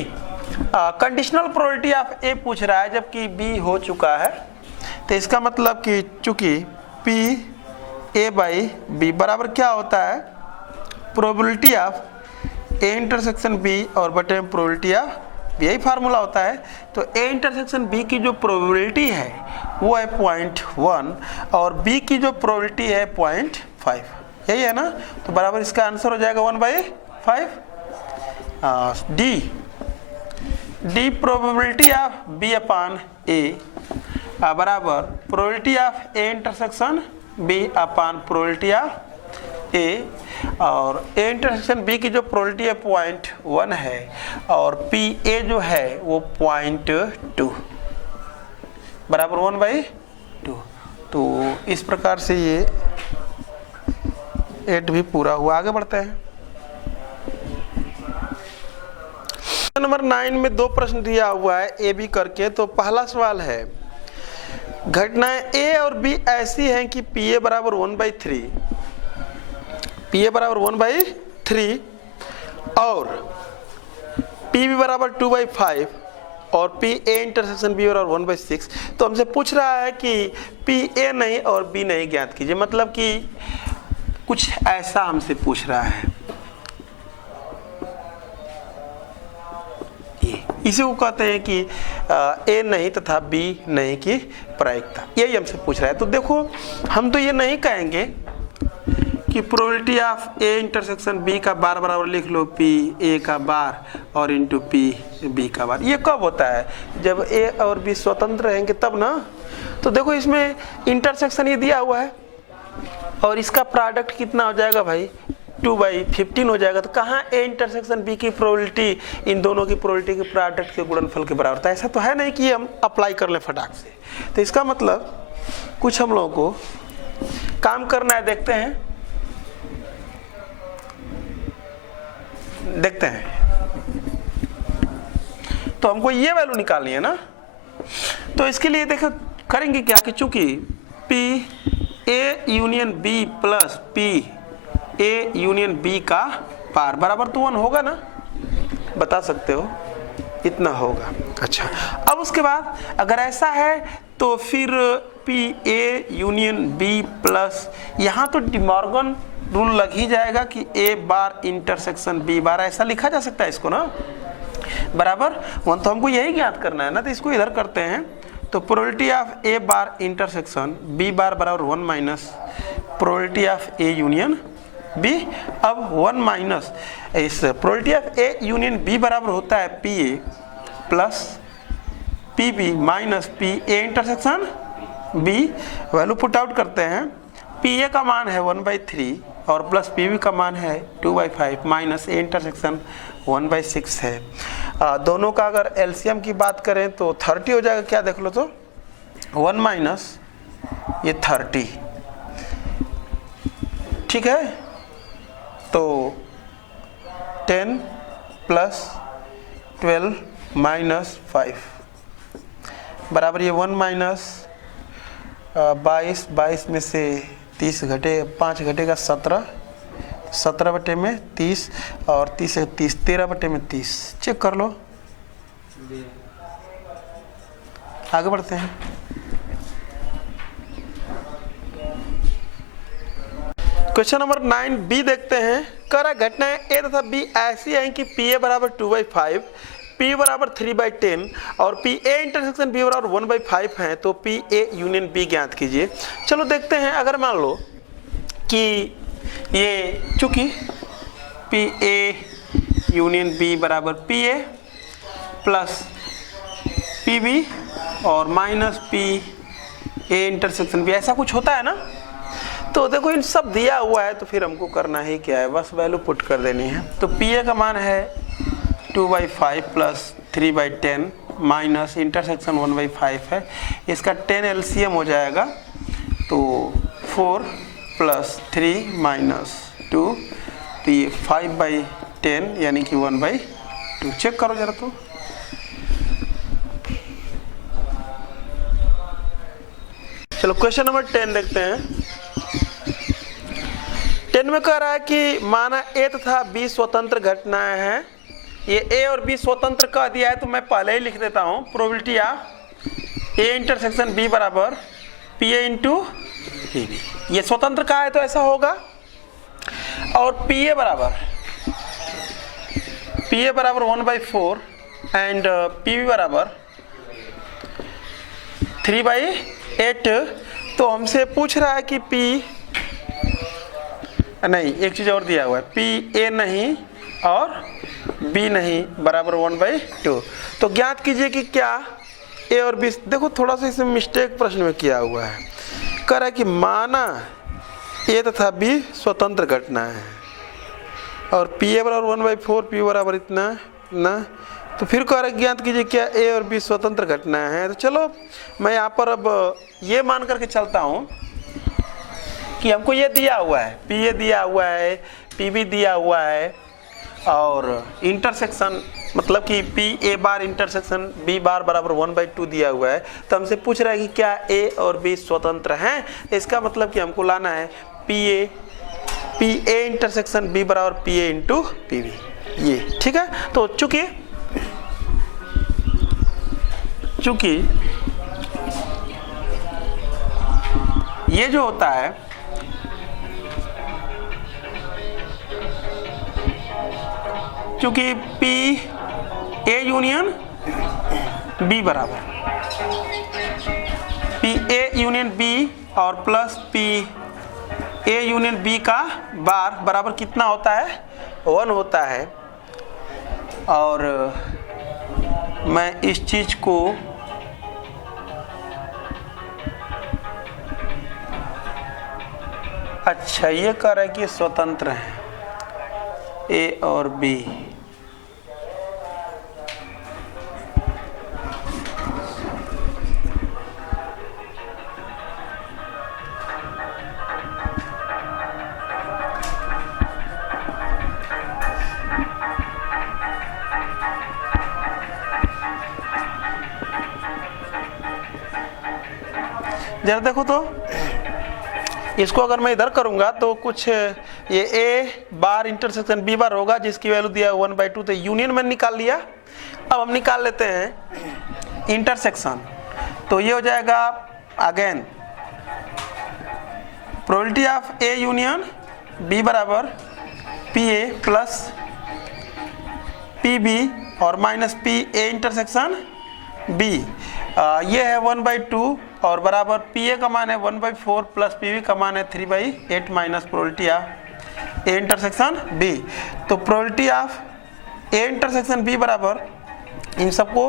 कंडीशनल प्रोबेबिलिटी ऑफ ए पूछ रहा है जबकि बी हो चुका है। तो इसका मतलब कि चूंकि पी ए बाई बी बराबर क्या होता है, probability of A intersection B और बटे में प्रोबेबिलिटी ऑफ, यही फार्मूला होता है। तो ए इंटरसेक्शन बी की जो प्रोबेबिलिटी है वो है 0.1 और बी की जो प्रोबेबिलिटी है 0.5, यही है ना। तो बराबर इसका आंसर हो जाएगा 1/5। D probability of B upon A बराबर probability of A intersection B upon probability of A और ए इंटरसेक्शन बी की जो प्रोबेबिलिटी है 0.1 है और पी ए जो है वो 0.2 बराबर 1/2। तो इस प्रकार से ये 8 भी पूरा हुआ। आगे बढ़ते हैं। नंबर 9 में 2 प्रश्न दिया हुआ है ए बी करके। तो पहला सवाल है घटनाएं ए और बी ऐसी हैं कि पी ए बराबर 1/3, पी ए बराबर 1/3 और पी बी बराबर 2/5 और पी ए इंटरसेक्शन बी बराबर 1/6। तो हमसे पूछ रहा है कि पी ए नहीं और बी नहीं ज्ञात कीजिए, मतलब कि कुछ ऐसा हमसे पूछ रहा है। इसी को कहते हैं कि ए नहीं तथा बी नहीं की प्रायिकता, यही हमसे पूछ रहा है। तो देखो हम तो ये नहीं कहेंगे कि probability of A intersection B का बार बराबर लिख लो पी ए का बार और इंटू पी बी का बार। ये कब होता है? जब ए और बी स्वतंत्र रहेंगे तब ना। तो देखो इसमें इंटरसेक्शन ये दिया हुआ है और इसका प्रोडक्ट कितना हो जाएगा भाई? 2/15 हो जाएगा। तो कहाँ ए इंटरसेक्शन बी की प्रोबेबिलिटी इन दोनों की प्रोबेबिलिटी के प्रोडक्ट के गुणनफल के बराबर था? ऐसा तो है नहीं कि हम अप्लाई कर लें फटाक से। तो इसका मतलब कुछ हम लोगों को काम करना है। देखते हैं तो हमको ये वैल्यू निकालनी है ना। तो इसके लिए देखो करेंगे क्या कि चूंकि P A union B plus P A union B का पार बराबर तो 1 होगा ना, बता सकते हो इतना होगा। अच्छा, अब उसके बाद अगर ऐसा है तो फिर P A union B plus, यहाँ तो डिमॉर्गन रूल लग ही जाएगा कि ए बार इंटरसेक्शन बी बार, ऐसा लिखा जा सकता है इसको ना, बराबर 1। तो हमको यही ज्ञात करना है ना। तो इसको इधर करते हैं। तो probability of A bar intersection B bar बराबर 1 minus probability of A union B. अब 1 माइनस इस probability of A union B बराबर होता है P A plus P B minus P A intersection B. Value put out करते हैं। P ए का मान है 1/3 और प्लस पी बी का मान है 2/5 माइनस ए इंटरसेक्शन 1/6 है। दोनों का अगर एलसीएम की बात करें तो 30 हो जाएगा। क्या देख लो तो 1 माइनस ये 30, ठीक है। तो 10 प्लस 12 माइनस 5 बराबर ये 1 माइनस 22 में से 30 घटे 5 घटेगा 17 बटे में 30 और 30 से 30 13 बटे में 30। चेक कर लो। आगे बढ़ते हैं। क्वेश्चन नंबर 9 बी देखते हैं। कह रहा घटनाएं ए तथा बी ऐसी हैं कि पी ए बराबर 2/5, पी बराबर 3/10 और पी ए इंटरसेक्शन बी बराबर 1/5 है। तो पी ए यूनियन बी ज्ञात कीजिए। चलो देखते हैं। अगर मान लो कि ये चूंकि पी ए यूनियन बी बराबर P A plus P B और minus P A intersection B, ऐसा कुछ होता है ना। तो देखो इन सब दिया हुआ है तो फिर हमको करना ही क्या है, बस वैल्यू पुट कर देनी है। तो पी ए का मान है 2/5 प्लस 3/10 माइनस इंटरसेक्शन 1/5 है। इसका 10 एलसीएम हो जाएगा तो 4 प्लस 3 माइनस 2, तो ये 5/10 यानी कि 1/2। चेक करो जरा। तो चलो क्वेश्चन नंबर 10 देखते हैं। 10 में कह रहा है कि माना ए तथा बी स्वतंत्र घटनाएं हैं। ये ए और बी स्वतंत्र कह दिया है तो मैं पहले ही लिख देता हूं। Probability of A intersection B बराबर P A into P B. ये स्वतंत्र कहा है तो ऐसा होगा। और पी ए बराबर 1/4 एंड पी बी बराबर 3/8। तो हमसे पूछ रहा है कि पी नहीं, एक चीज और दिया हुआ है, पी ए नहीं और बी नहीं बराबर 1/2। तो ज्ञात कीजिए कि क्या ए और बी। देखो थोड़ा सा इसमें मिस्टेक प्रश्न में किया हुआ है। कह रहा है कि माना ए तथा बी स्वतंत्र घटना है और पी ए बराबर 1/4, पी बराबर इतना ना, तो फिर कार्य ज्ञात कीजिए क्या ए और बी स्वतंत्र घटना है। तो चलो मैं यहाँ पर अब ये मान करके चलता हूँ कि हमको ये दिया हुआ है, पी ए दिया हुआ है, पी बी दिया हुआ है और इंटरसेक्शन मतलब कि P A bar intersection B bar बराबर 1/2 दिया हुआ है। तो हमसे पूछ रहा है कि क्या ए और बी स्वतंत्र हैं। इसका मतलब कि हमको लाना है पी ए इंटरसेक्शन बी बराबर P A into P B, ये ठीक है। तो चूंकि ये जो होता है क्योंकि पी ए यूनियन बी बराबर पी ए यूनियन बी और plus P A union B का बार बराबर कितना होता है, 1 होता है। और मैं इस चीज को अच्छा ये कह रहा है कि स्वतंत्र है ए और बी। जरा देखो तो इसको अगर मैं इधर करूंगा तो कुछ ये ए बार इंटरसेक्शन बी बार होगा जिसकी वैल्यू दिया 1/2, तो यूनियन मैंने निकाल लिया। अब हम निकाल लेते हैं इंटरसेक्शन, तो ये हो जाएगा again probability of A union B बराबर P A plus P B और minus P A intersection B. ये है 1/2 और बराबर पी ए का मान है 1/4 प्लस पी बी का मान है 3/8 minus probability of A intersection B. तो probability of A intersection B बराबर इन सबको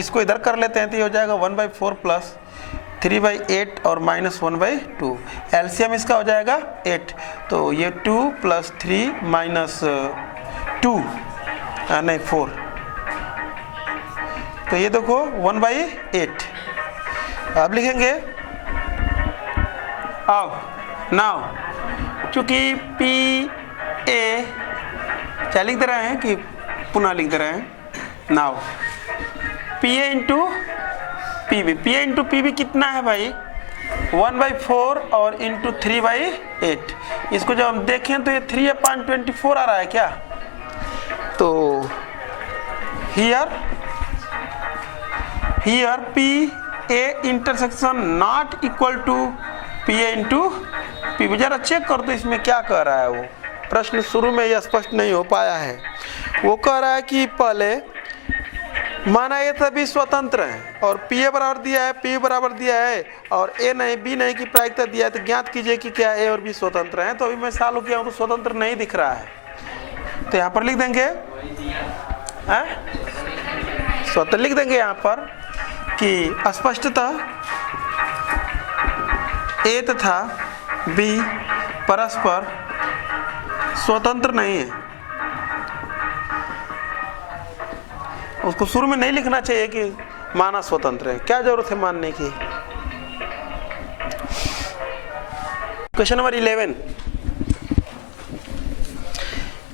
इसको इधर कर लेते हैं तो ये हो जाएगा 1/4 प्लस 3/8 और माइनस 1/2। एलसीएम इसका हो जाएगा 8, तो ये 2 प्लस 3 माइनस 2 नहीं 4, तो ये देखो 1/8। अब लिखेंगे अब नाउ चूंकि पी ए क्या लिख दे रहे हैं कि पुनः लिख दे रहे हैं, now P A into P B, P A into P B कितना है भाई 1/4 और इंटू 3/8। इसको जब हम देखें तो ये 3/24 आ रहा है क्या, तो here P A intersection not equal to P A into P B। जरा चेक कर दो इसमें क्या कह रहा है। वो प्रश्न शुरू में यह स्पष्ट नहीं हो पाया है। वो कह रहा है कि पहले माना ये सभी स्वतंत्र हैं और P A बराबर दिया है, P बराबर दिया है और A नहीं B नहीं की प्रायिकता दिया है, तो ज्ञात कीजिए कि क्या A और B स्वतंत्र हैं। तो अभी मैं चालू किया हूँ तो स्वतंत्र नहीं दिख रहा है, तो यहाँ पर लिख देंगे स्वतंत्र लिख देंगे यहाँ पर कि स्पष्टतः ए तथा बी परस्पर स्वतंत्र नहीं है। उसको शुरू में नहीं लिखना चाहिए कि माना स्वतंत्र है, क्या जरूरत है मानने की। क्वेश्चन नंबर 11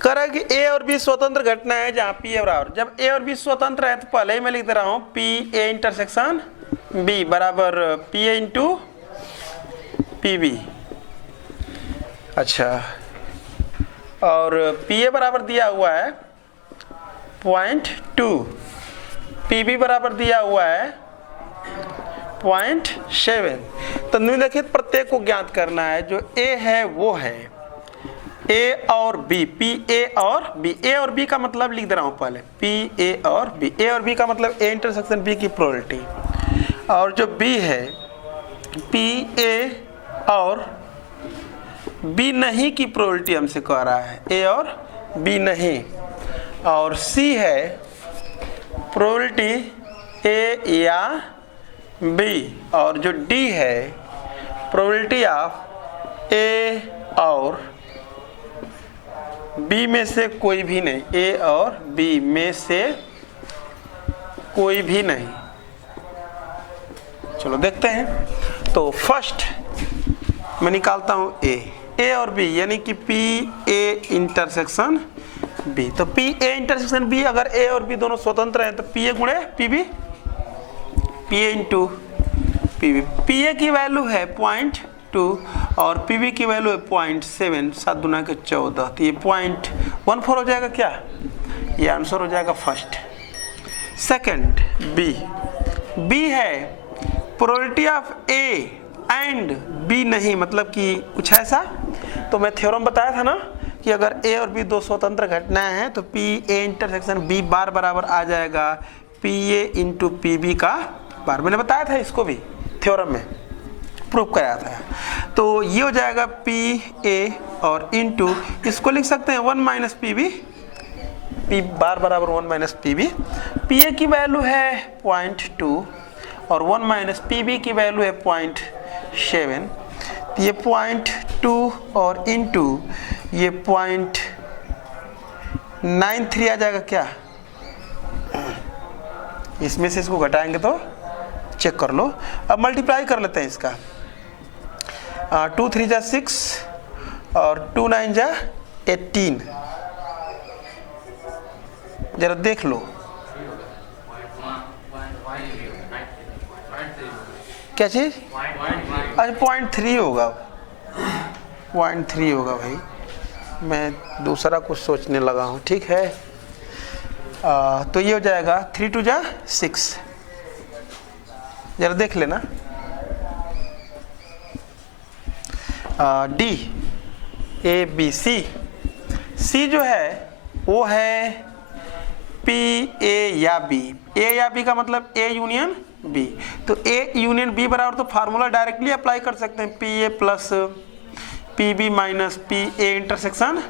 कह रहा है कि ए और बी स्वतंत्र घटना है जहां पी ए बराबर, जब ए और बी स्वतंत्र है तो पहले ही मैं लिख दे रहा हूं पी ए इंटरसेक्शन बी बराबर P A into P B. अच्छा, और पी ए बराबर दिया हुआ है 0.2, पी बी बराबर दिया हुआ है 0.7। तो निम्नलिखित प्रत्येक को ज्ञात करना है। जो ए है वो है ए और बी, पी ए और बी। ए और बी का मतलब लिख दे रहा हूं पहले, पी ए और बी। ए और बी का मतलब ए इंटरसेक्शन बी की प्रोबेबिलिटी, और जो बी है पी ए और बी नहीं की प्रोबेबिलिटी हमसे कह रहा है, ए और बी नहीं। और सी है प्रोबेबिलिटी ए या बी, और जो डी है प्रोबेबिलिटी ऑफ ए और बी में से कोई भी नहीं, ए और बी में से कोई भी नहीं। चलो देखते हैं। तो फर्स्ट मैं निकालता हूं ए और बी, यानी कि पी ए इंटरसेक्शन बी। तो पी ए इंटरसेक्शन बी, अगर ए और बी दोनों स्वतंत्र हैं तो पी ए गुणे P B, P A into P B. P A की वैल्यू है 0.2 और पी बी की वैल्यू है 0.7, 7 दूना के 14, तो ये 0.14 हो जाएगा। क्या ये आंसर हो जाएगा फर्स्ट। सेकंड बी है probability of A and B नहीं, मतलब कि कुछ ऐसा। तो मैं थ्योरम बताया था ना कि अगर ए और बी दो स्वतंत्र घटनाएं हैं तो P A intersection B bar बराबर आ जाएगा P A into P B का बार। मैंने बताया था इसको भी थ्योरम में, प्रूफ कराया था। तो ये हो जाएगा पी ए और इंटू इसको लिख सकते हैं 1 minus P B, P bar बराबर 1 minus P B. P A की वैल्यू है 0.2 और 1 माइनस पी बी की वैल्यू है 0.7। ये 0.2 और इंटू ये 0.93 आ जाएगा। क्या इसमें से इसको घटाएंगे तो चेक कर लो। अब मल्टीप्लाई कर लेते हैं इसका। 2 3 जा 6 और 2 9 जा 18। जरा देख लो क्या चीज। अच्छा 0.3 होगा, 0.3 होगा भाई, मैं दूसरा कुछ सोचने लगा हूँ। ठीक है, तो ये हो जाएगा 3 2 जा 6। जरा देख लेना। डी ए बी सी, सी जो है वो है पी ए या बी। ए या बी का मतलब ए यूनियन बी। तो ए यूनियन बी बराबर, तो फार्मूला डायरेक्टली अप्लाई कर सकते हैं, P A plus P B minus P A intersection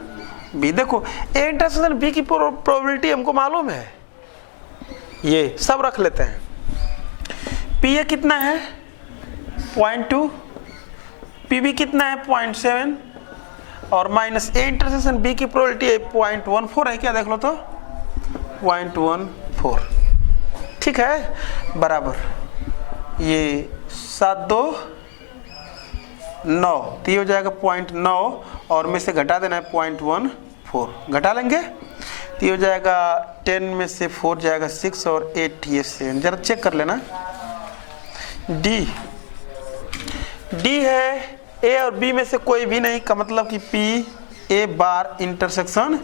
B. देखो ए इंटरसेक्शन बी की प्रोबेबिलिटी हमको मालूम है, ये सब रख लेते हैं। पी ए कितना है 0.2, पी बी कितना है 0.7 और माइनस ए इंटरसेक्शन बी की प्रोबेबिलिटी है 0.14 है। क्या देख लो तो 0.14, ठीक है, बराबर ये 7 2 9, तो ये हो जाएगा 0.9 और में से घटा देना है 0.14, घटा लेंगे तो ये हो जाएगा 10 में से 4 जाएगा 6 और 8 ये 7। जरा चेक कर लेना। डी है ए और बी में से कोई भी नहीं का मतलब कि P A bar intersection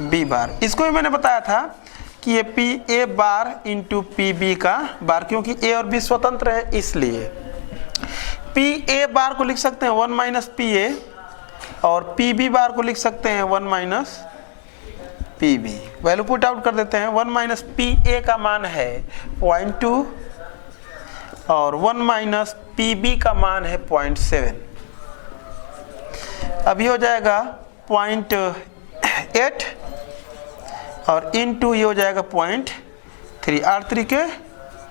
B bar. इसको भी मैंने बताया था कि ये P A bar into P B का बार, क्योंकि ए और बी स्वतंत्र है इसलिए। पी ए बार को लिख सकते हैं 1 माइनस पी ए और पी बी बार को लिख सकते हैं 1 minus P B. Value put out कर देते हैं। 1 माइनस पी ए का मान है 0.2 और 1 माइनस पी बी का मान है 0.7। अब ये हो जाएगा 0.8 और इनटू ये हो जाएगा 0.3, 8 3 के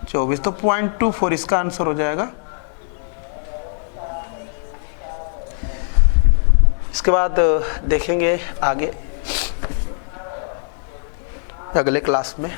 24, तो 0.24 इसका आंसर हो जाएगा। इसके बाद देखेंगे आगे अगले क्लास में।